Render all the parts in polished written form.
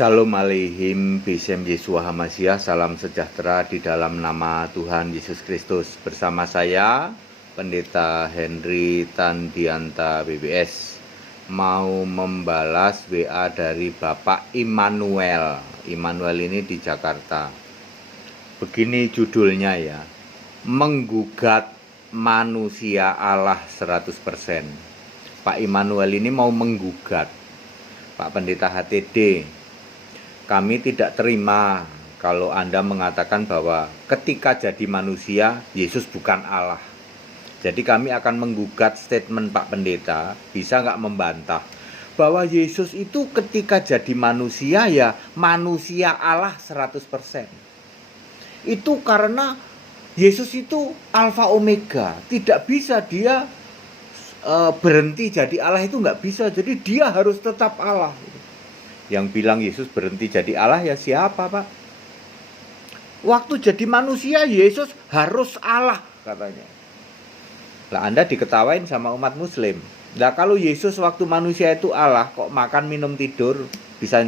Shalom Aleihim, Bisem Yeshua HaMashiach, salam sejahtera di dalam nama Tuhan Yesus Kristus. Bersama saya, Pendeta Henry Tandianta BBS, mau membalas WA dari Bapak Immanuel. Immanuel ini di Jakarta. Begini judulnya ya, menggugat manusia Allah 100%. Pak Immanuel ini mau menggugat Pak Pendeta HTD. Kami tidak terima kalau Anda mengatakan bahwa ketika jadi manusia, Yesus bukan Allah. Jadi kami akan menggugat statement Pak Pendeta, bisa nggak membantah bahwa Yesus itu ketika jadi manusia ya manusia Allah 100%. Itu karena Yesus itu Alfa Omega, tidak bisa dia berhenti jadi Allah, itu nggak bisa, jadi dia harus tetap Allah. Yang bilang Yesus berhenti jadi Allah ya siapa, Pak? Waktu jadi manusia Yesus harus Allah katanya. Lah Anda diketawain sama umat muslim. Lah kalau Yesus waktu manusia itu Allah, kok makan minum tidur? Bisa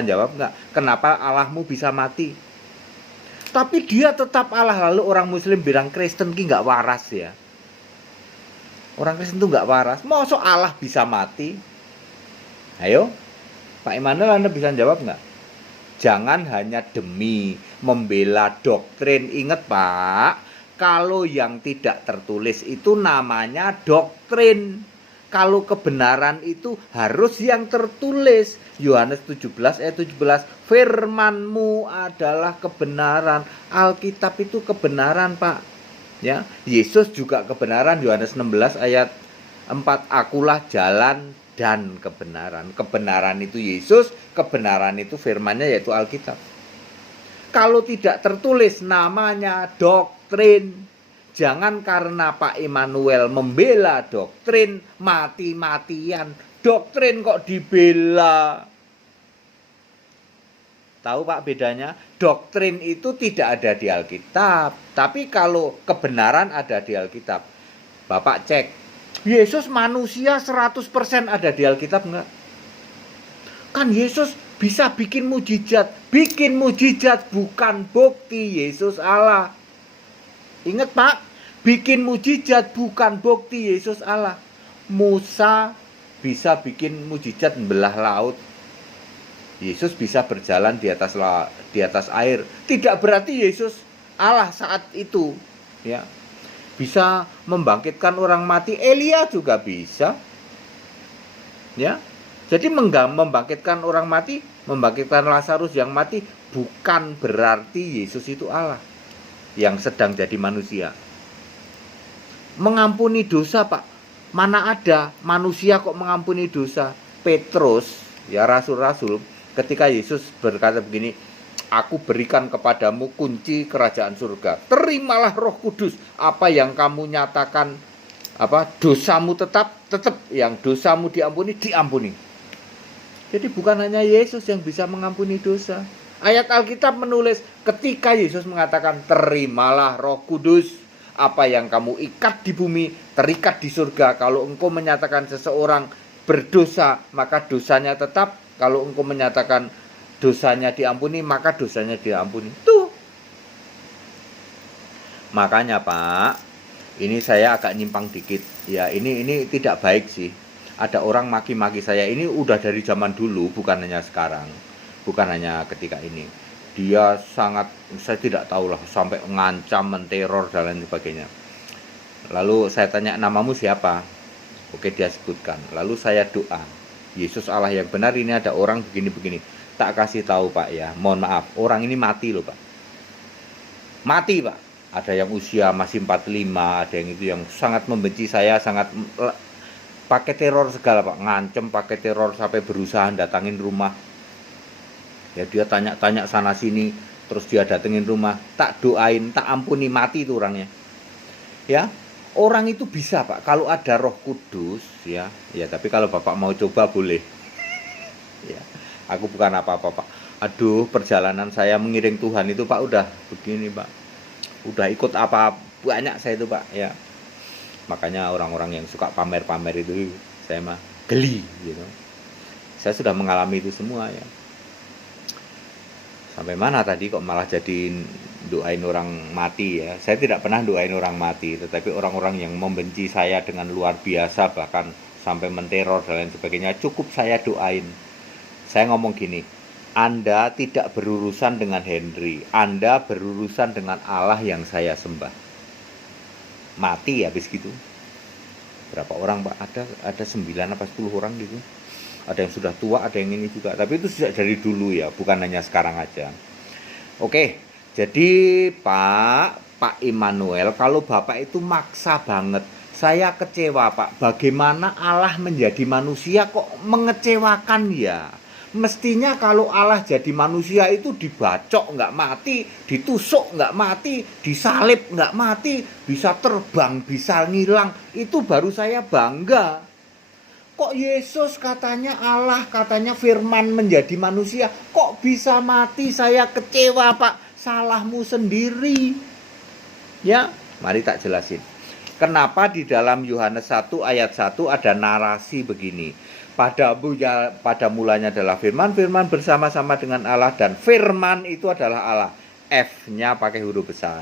jawab nggak? Kenapa Allahmu bisa mati? Tapi dia tetap Allah. Lalu orang muslim bilang Kristen ki nggak waras ya. Orang Kristen itu nggak waras. Masa Allah bisa mati? Ayo Pak Immanuel, Anda bisa jawab nggak? Jangan hanya demi membela doktrin. Ingat Pak, kalau yang tidak tertulis itu namanya doktrin. Kalau kebenaran itu harus yang tertulis. Yohanes 17 ayat 17, firman-Mu adalah kebenaran. Alkitab itu kebenaran Pak. Ya, Yesus juga kebenaran. Yohanes 16 ayat 4, akulah jalan dan kebenaran. Kebenaran itu Yesus, kebenaran itu firman-Nya yaitu Alkitab. Kalau tidak tertulis namanya doktrin. Jangan karena Pak Immanuel membela doktrin mati-matian. Doktrin kok dibela. Tahu Pak bedanya? Doktrin itu tidak ada di Alkitab. Tapi kalau kebenaran ada di Alkitab. Bapak cek, Yesus manusia 100% ada di Alkitab enggak? Kan Yesus bisa bikin mujizat. Bikin mujizat bukan bukti Yesus Allah. Ingat Pak, bikin mujizat bukan bukti Yesus Allah. Musa bisa bikin mujizat membelah laut. Yesus bisa berjalan di atas air. Tidak berarti Yesus Allah saat itu, ya. Bisa membangkitkan orang mati, Elia juga bisa. Ya. Jadi membangkitkan orang mati, membangkitkan Lazarus yang mati bukan berarti Yesus itu Allah yang sedang jadi manusia. Mengampuni dosa, Pak. Mana ada manusia kok mengampuni dosa? Petrus, ya rasul-rasul, ketika Yesus berkata begini, aku berikan kepadamu kunci kerajaan surga. Terimalah Roh Kudus. Apa yang kamu nyatakan, dosamu tetap, yang dosamu diampuni. Jadi bukan hanya Yesus yang bisa mengampuni dosa. Ayat Alkitab menulis ketika Yesus mengatakan terimalah Roh Kudus. Apa yang kamu ikat di bumi terikat di surga. Kalau engkau menyatakan seseorang berdosa, maka dosanya tetap. Kalau engkau menyatakan dosanya diampuni, maka dosanya diampuni. Tuh. Makanya Pak, ini saya agak nyimpang dikit. Ya, ini tidak baik sih. Ada orang maki-maki saya. Ini udah dari zaman dulu, bukan hanya sekarang. Bukan hanya ketika ini. Dia sangat, saya tidak tahu lah, sampai ngancam, menteror dan lain sebagainya. Lalu saya tanya, namamu siapa? Oke, dia sebutkan. Lalu saya doa, Yesus Allah yang benar, ini ada orang begini-begini. Tak kasih tahu Pak ya, mohon maaf, orang ini mati loh Pak. Mati Pak. Ada yang usia masih 45, ada yang itu yang sangat membenci saya, sangat pakai teror segala Pak. Ngancem, pakai teror sampai berusaha datangin rumah. Ya dia tanya-tanya sana sini, terus dia datengin rumah, tak doain, tak ampuni, mati itu orangnya. Ya, orang itu bisa Pak, kalau ada Roh Kudus, ya tapi kalau Bapak mau coba boleh. Ya, aku bukan apa-apa Pak. Aduh, perjalanan saya mengiring Tuhan itu Pak udah begini Pak. Udah ikut apa banyak saya itu Pak, ya. Makanya orang-orang yang suka pamer-pamer itu saya mah geli gitu. Saya sudah mengalami itu semua ya. Sampai mana tadi kok malah jadi doain orang mati ya. Saya tidak pernah doain orang mati, tetapi orang-orang yang membenci saya dengan luar biasa, bahkan sampai menteror dan lain sebagainya, cukup saya doain. Saya ngomong gini, Anda tidak berurusan dengan Henry, Anda berurusan dengan Allah yang saya sembah. Mati habis gitu. Berapa orang Pak? Ada 9 apa 10 orang gitu. Ada yang sudah tua, ada yang ini juga. Tapi itu sejak dari dulu ya, bukan hanya sekarang aja. Oke, jadi Pak Immanuel, kalau Bapak itu maksa banget. Saya kecewa Pak, bagaimana Allah menjadi manusia kok mengecewakan ya. Mestinya kalau Allah jadi manusia itu dibacok nggak mati, ditusuk nggak mati, disalib nggak mati, bisa terbang, bisa ngilang. Itu baru saya bangga. Kok Yesus katanya Allah, katanya firman menjadi manusia, kok bisa mati? Saya kecewa Pak, salahmu sendiri. Ya, mari tak jelasin. Kenapa di dalam Yohanes 1 ayat 1 ada narasi begini. Pada mulanya adalah firman, firman bersama-sama dengan Allah, dan firman itu adalah Allah. F-nya pakai huruf besar.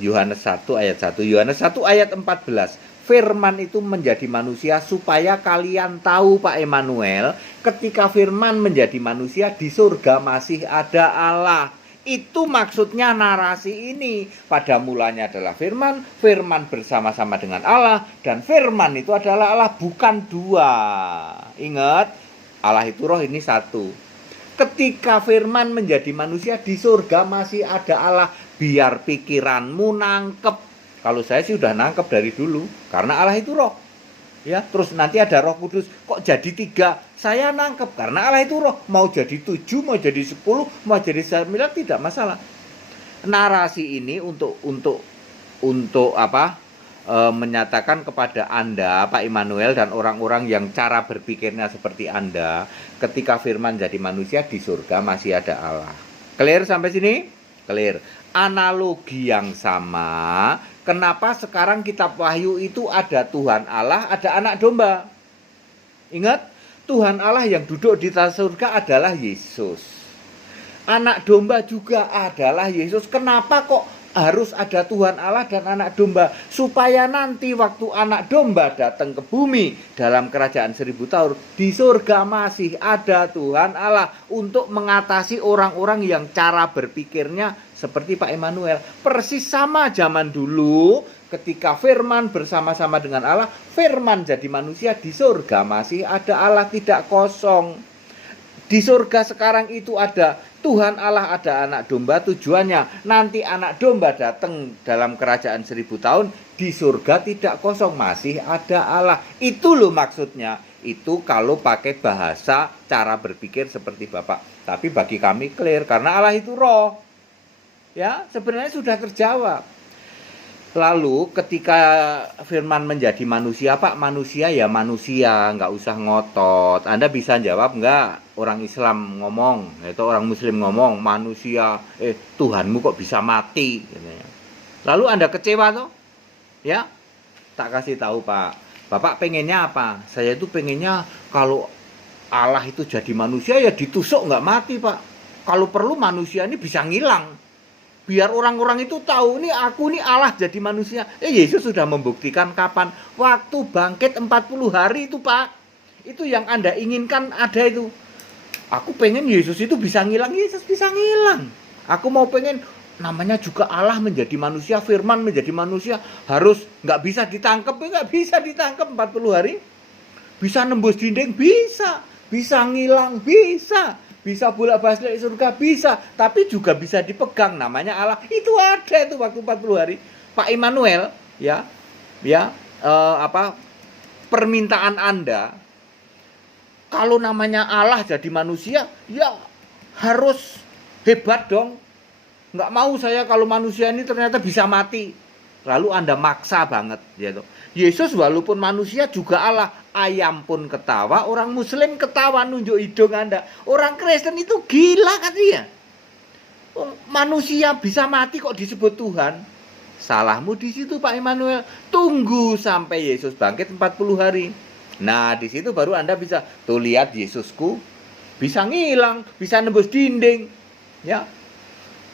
Yohanes 1 ayat 1, Yohanes 1 ayat 14. Firman itu menjadi manusia supaya kalian tahu Pak Immanuel, ketika firman menjadi manusia di surga masih ada Allah. Itu maksudnya narasi ini. Pada mulanya adalah firman, firman bersama-sama dengan Allah, dan firman itu adalah Allah, bukan dua. Ingat, Allah itu roh, ini satu. Ketika firman menjadi manusia di surga masih ada Allah. Biar pikiranmu nangkep. Kalau saya sih udah nangkep dari dulu, karena Allah itu roh. Ya, terus nanti ada Roh Kudus, kok jadi 3? Saya nangkep karena Allah itu roh. Mau jadi 7, mau jadi 10, mau jadi 9, tidak masalah. Narasi ini untuk apa? Menyatakan kepada Anda, Pak Immanuel, dan orang-orang yang cara berpikirnya seperti Anda, ketika firman jadi manusia di surga masih ada Allah. Clear sampai sini? Clear. Analogi yang sama. Kenapa sekarang kitab Wahyu itu ada Tuhan Allah, ada anak domba? Ingat, Tuhan Allah yang duduk di atas surga adalah Yesus. Anak domba juga adalah Yesus. Kenapa kok harus ada Tuhan Allah dan anak domba? Supaya nanti waktu anak domba datang ke bumi dalam kerajaan 1000 tahun, di surga masih ada Tuhan Allah untuk mengatasi orang-orang yang cara berpikirnya seperti Pak Immanuel. Persis sama zaman dulu ketika firman bersama-sama dengan Allah, firman jadi manusia, di surga masih ada Allah, tidak kosong. Di surga sekarang itu ada Tuhan Allah, ada anak domba. Tujuannya nanti anak domba datang dalam kerajaan 1000 tahun, di surga tidak kosong, masih ada Allah. Itu loh maksudnya. Itu kalau pakai bahasa cara berpikir seperti Bapak. Tapi bagi kami clear, karena Allah itu roh. Ya, sebenarnya sudah terjawab. Lalu ketika firman menjadi manusia, Pak, manusia ya manusia, nggak usah ngotot. Anda bisa jawab nggak? Orang Islam ngomong, itu orang Muslim ngomong, manusia, Tuhanmu kok bisa mati? Lalu Anda kecewa toh? Ya, tak kasih tahu Pak. Bapak pengennya apa? Saya itu pengennya kalau Allah itu jadi manusia ya ditusuk nggak mati Pak. Kalau perlu manusia ini bisa ngilang. Biar orang-orang itu tahu, ini aku ini Allah jadi manusia. Yesus sudah membuktikan kapan? Waktu bangkit 40 hari itu Pak. Itu yang Anda inginkan ada itu. Aku pengen Yesus itu bisa ngilang. Yesus bisa ngilang. Aku mau pengen namanya juga Allah menjadi manusia, firman menjadi manusia. Harus nggak bisa ditangkap, nggak bisa ditangkap 40 hari. Bisa nembus dinding, bisa. Bisa ngilang, bisa. Bisa bolak-balik surga, bisa. Tapi juga bisa dipegang, namanya Allah. Itu ada itu waktu 40 hari. Pak Immanuel, permintaan Anda, kalau namanya Allah jadi manusia, ya harus hebat dong. Nggak mau saya kalau manusia ini ternyata bisa mati. Lalu Anda maksa banget, gitu. Yesus walaupun manusia juga Allah. Ayam pun ketawa, orang Muslim ketawa nunjuk hidung Anda. Orang Kristen itu gila katanya. Manusia bisa mati kok disebut Tuhan. Salahmu di situ Pak Immanuel. Tunggu sampai Yesus bangkit 40 hari. Nah, di situ baru Anda bisa tuh lihat Yesusku bisa ngilang, bisa nembus dinding. Ya,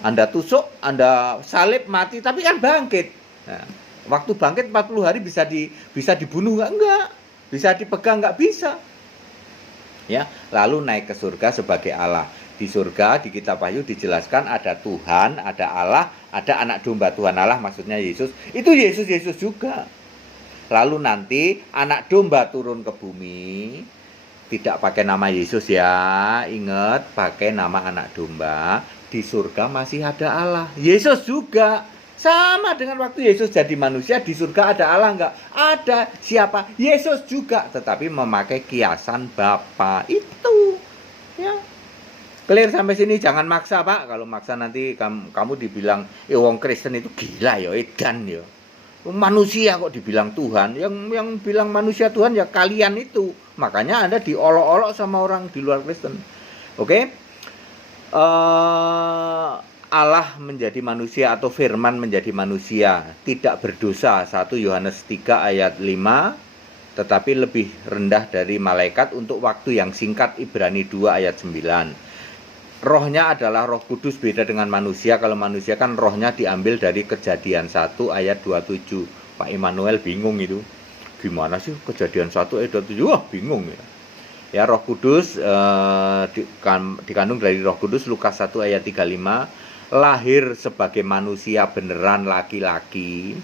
Anda tusuk, Anda salib, mati, tapi kan bangkit. Nah, waktu bangkit 40 hari bisa dibunuh nggak? Enggak. Bisa dipegang nggak? Bisa. Ya, lalu naik ke surga sebagai Allah. Di surga di kitab Wahyu dijelaskan ada Tuhan, ada Allah, ada anak domba. Tuhan Allah maksudnya Yesus. Itu Yesus juga. Lalu nanti anak domba turun ke bumi. Tidak pakai nama Yesus ya. Ingat, pakai nama anak domba. Di surga masih ada Allah. Yesus juga. Sama dengan waktu Yesus jadi manusia, di surga ada Allah enggak? Ada. Siapa? Yesus juga, tetapi memakai kiasan Bapa. Itu. Ya. Clear sampai sini, jangan maksa, Pak. Kalau maksa nanti kamu dibilang, wong Kristen itu gila ya, edan ya. Manusia kok dibilang Tuhan. Yang bilang manusia Tuhan ya kalian itu. Makanya Anda diolok-olok sama orang di luar Kristen. Oke? Allah menjadi manusia atau firman menjadi manusia, tidak berdosa, 1 Yohanes 3 ayat 5, tetapi lebih rendah dari malaikat untuk waktu yang singkat, Ibrani 2 ayat 9. Rohnya adalah Roh Kudus, beda dengan manusia. Kalau manusia kan rohnya diambil dari Kejadian 1 ayat 27. Pak Immanuel bingung itu. Gimana sih Kejadian 1 ayat 27? Wah, bingung ya. Ya, Roh Kudus dikandung dari Roh Kudus, Lukas 1 ayat 35. Lahir sebagai manusia beneran laki-laki,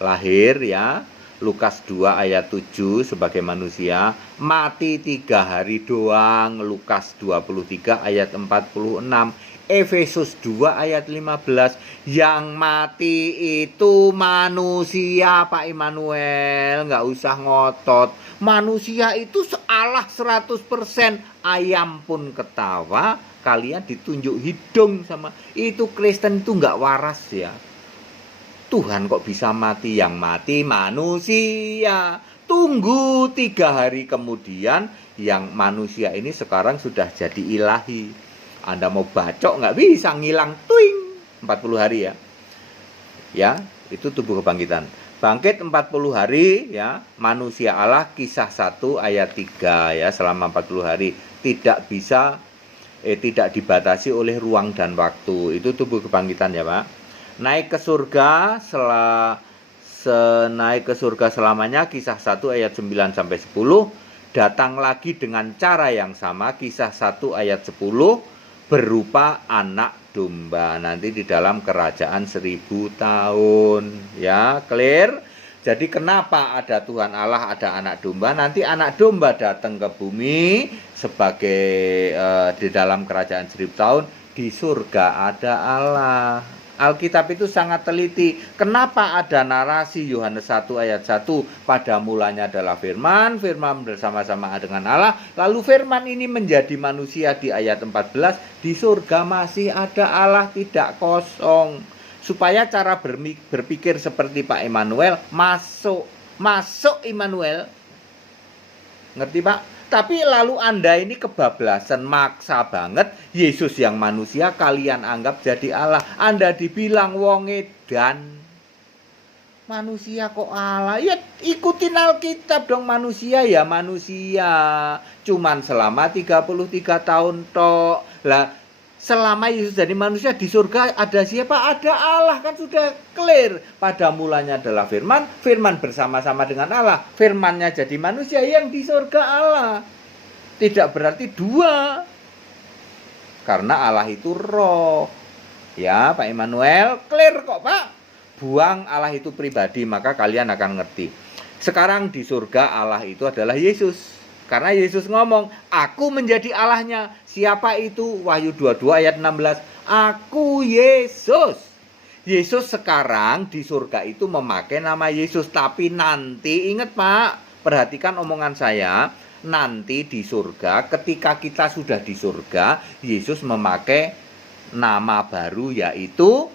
lahir ya, Lukas 2 ayat 7 sebagai manusia, mati 3 hari doang, Lukas 23 ayat 46, Efesus 2 ayat 15, yang mati itu manusia, Pak Immanuel, nggak usah ngotot. Manusia itu Allah 100%, ayam pun ketawa, kalian ditunjuk hidung sama itu. Kristen itu nggak waras ya. Tuhan kok bisa mati? Yang mati manusia. Tunggu 3 hari kemudian, yang manusia ini sekarang sudah jadi ilahi. Anda mau bacok nggak bisa, ngilang tuing 40 hari ya. Ya, itu tubuh kebangkitan. Bangkit 40 hari ya, manusia Allah, Kisah 1 ayat 3 ya, selama 40 hari tidak bisa tidak dibatasi oleh ruang dan waktu. Itu tubuh kebangkitan ya, Pak. Naik ke surga naik ke surga selamanya, Kisah 1 ayat 9 sampai 10. Datang lagi dengan cara yang sama, Kisah 1 ayat 10, berupa anak domba nanti di dalam kerajaan 1000 tahun. Ya, clear? Jadi kenapa ada Tuhan Allah, ada anak domba? Nanti anak domba datang ke bumi sebagai di dalam kerajaan 1000 tahun. Di surga ada Allah. Alkitab itu sangat teliti. Kenapa ada narasi Yohanes 1 ayat 1, pada mulanya adalah firman, firman bersama-sama dengan Allah, lalu firman ini menjadi manusia di ayat 14, di surga masih ada Allah, tidak kosong. Supaya cara berpikir seperti Pak Immanuel masuk Immanuel. Ngerti, Pak? Tapi lalu Anda ini kebablasan, maksa banget. Yesus yang manusia kalian anggap jadi Allah. Anda dibilang wong edan. Manusia kok Allah? Ya ikutin Alkitab dong, manusia ya manusia. Cuman selama 33 tahun tok. Lah, selama Yesus jadi manusia di surga ada siapa? Ada Allah, kan sudah clear. Pada mulanya adalah firman, firman bersama-sama dengan Allah. Firmannya jadi manusia, yang di surga Allah. Tidak berarti dua. Karena Allah itu roh. Ya, Pak Immanuel, clear kok, Pak. Buang Allah itu pribadi, maka kalian akan ngerti. Sekarang di surga Allah itu adalah Yesus. Karena Yesus ngomong, aku menjadi Allahnya. Siapa itu? Wahyu 22 ayat 16. Aku Yesus. Yesus sekarang di surga itu memakai nama Yesus. Tapi nanti, ingat Pak, perhatikan omongan saya. Nanti di surga, ketika kita sudah di surga, Yesus memakai nama baru, yaitu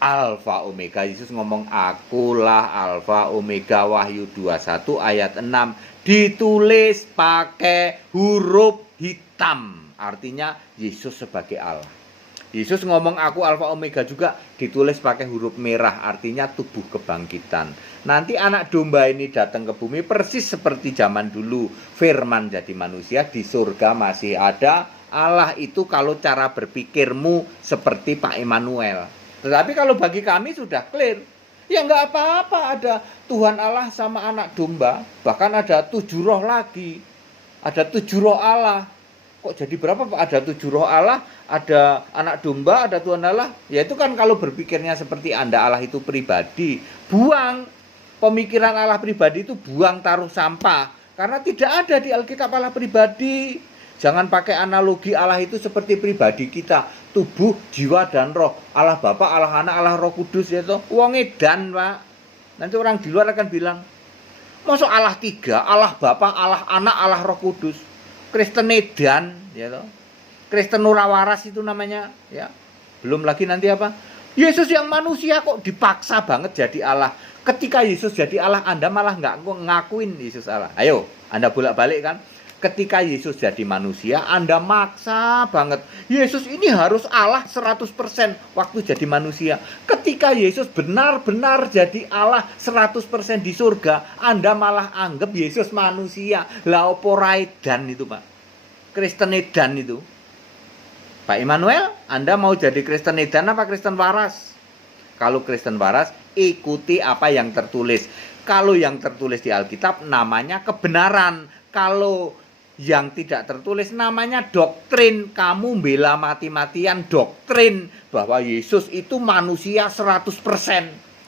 Alfa Omega. Yesus ngomong, akulah Alfa Omega, Wahyu 21 ayat 6. Ditulis pakai huruf hitam. Artinya Yesus sebagai Allah. Yesus ngomong aku Alfa Omega juga ditulis pakai huruf merah. Artinya tubuh kebangkitan. Nanti anak domba ini datang ke bumi persis seperti zaman dulu. Firman jadi manusia, di surga masih ada Allah itu kalau cara berpikirmu seperti Pak Immanuel. Tetapi kalau bagi kami sudah clear. Ya nggak apa-apa ada Tuhan Allah sama anak domba. Bahkan ada 7 roh lagi. Ada 7 roh Allah. Kok jadi berapa Pak? Ada 7 roh Allah, ada anak domba, ada Tuhan Allah. Ya itu kan kalau berpikirnya seperti Anda Allah itu pribadi. Buang pemikiran Allah pribadi itu, buang, taruh sampah. Karena tidak ada di Alkitab Allah pribadi. Jangan pakai analogi Allah itu seperti pribadi kita. Tubuh, jiwa, dan roh. Allah Bapa, Allah Anak, Allah Roh Kudus. Ya toh. Wong edan Pak. Nanti orang di luar akan bilang, masa Allah 3, Allah Bapa, Allah Anak, Allah Roh Kudus. Kristen edan, ya toh. Kristen ora waras itu namanya, ya. Belum lagi nanti apa? Yesus yang manusia kok dipaksa banget jadi Allah. Ketika Yesus jadi Allah, Anda malah nggak ngakuin Yesus Allah. Ayo, Anda bolak-balik kan? Ketika Yesus jadi manusia, Anda maksa banget. Yesus ini harus Allah 100% waktu jadi manusia. Ketika Yesus benar-benar jadi Allah 100% di surga, Anda malah anggap Yesus manusia. Lah opo edan itu, Pak? Kristen edan itu. Pak Immanuel, Anda mau jadi Kristen edan apa Kristen waras? Kalau Kristen waras, ikuti apa yang tertulis. Kalau yang tertulis di Alkitab namanya kebenaran. Kalau yang tidak tertulis namanya doktrin. Kamu bela mati-matian doktrin bahwa Yesus itu manusia 100%.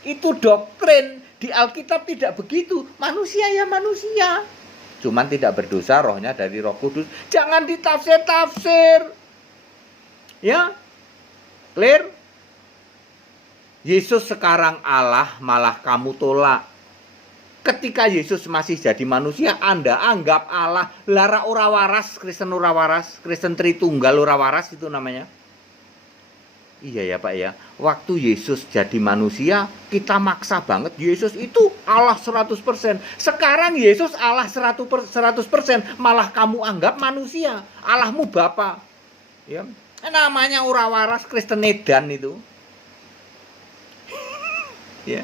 Itu doktrin. Di Alkitab tidak begitu. Manusia ya manusia. Cuman tidak berdosa, rohnya dari Roh Kudus. Jangan ditafsir-tafsir. Ya? Clear? Yesus sekarang Allah, malah kamu tolak. Ketika Yesus masih jadi manusia, Anda anggap Allah. Lara ora waras, Kristen ora waras, Kristen Tritunggal ora waras itu namanya. Iya ya Pak ya. Waktu Yesus jadi manusia, kita maksa banget Yesus itu Allah 100%. Sekarang Yesus Allah 100%, malah kamu anggap manusia. Allahmu Bapa. Ya. Namanya ora waras, Kristen edan itu. Ya.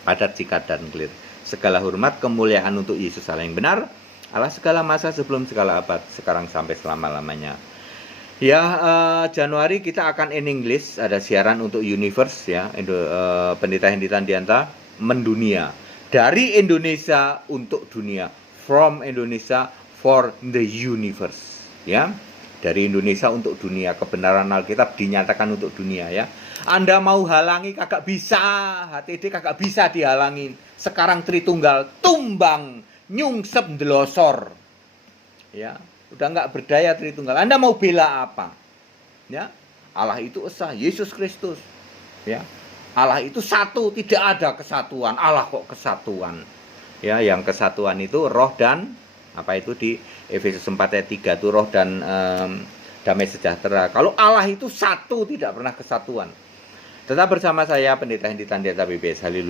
Padat, sikat, dan clear. Segala hormat, kemuliaan untuk Yesus Allah yang benar, Allah segala masa, sebelum segala abad, sekarang sampai selama-lamanya. Ya, Januari kita akan in English, ada siaran untuk Universe ya, Pendeta Henry Tandianta mendunia. Dari Indonesia untuk dunia, from Indonesia for the universe, ya. Dari Indonesia untuk dunia, kebenaran Alkitab dinyatakan untuk dunia ya. Anda mau halangi kagak bisa, HTD kagak bisa dihalangin. Sekarang Tritunggal tumbang, nyungsep delosor. Ya, udah nggak berdaya Tritunggal. Anda mau bela apa? Ya, Allah itu esa, Yesus Kristus. Ya, Allah itu satu, tidak ada kesatuan. Allah kok kesatuan? Ya, yang kesatuan itu roh dan apa itu di Efesus 4 ayat 3 itu roh dan damai sejahtera. Kalau Allah itu satu, tidak pernah kesatuan. Tetap bersama saya Pendeta Henry Tandianta BBS. Haleluya.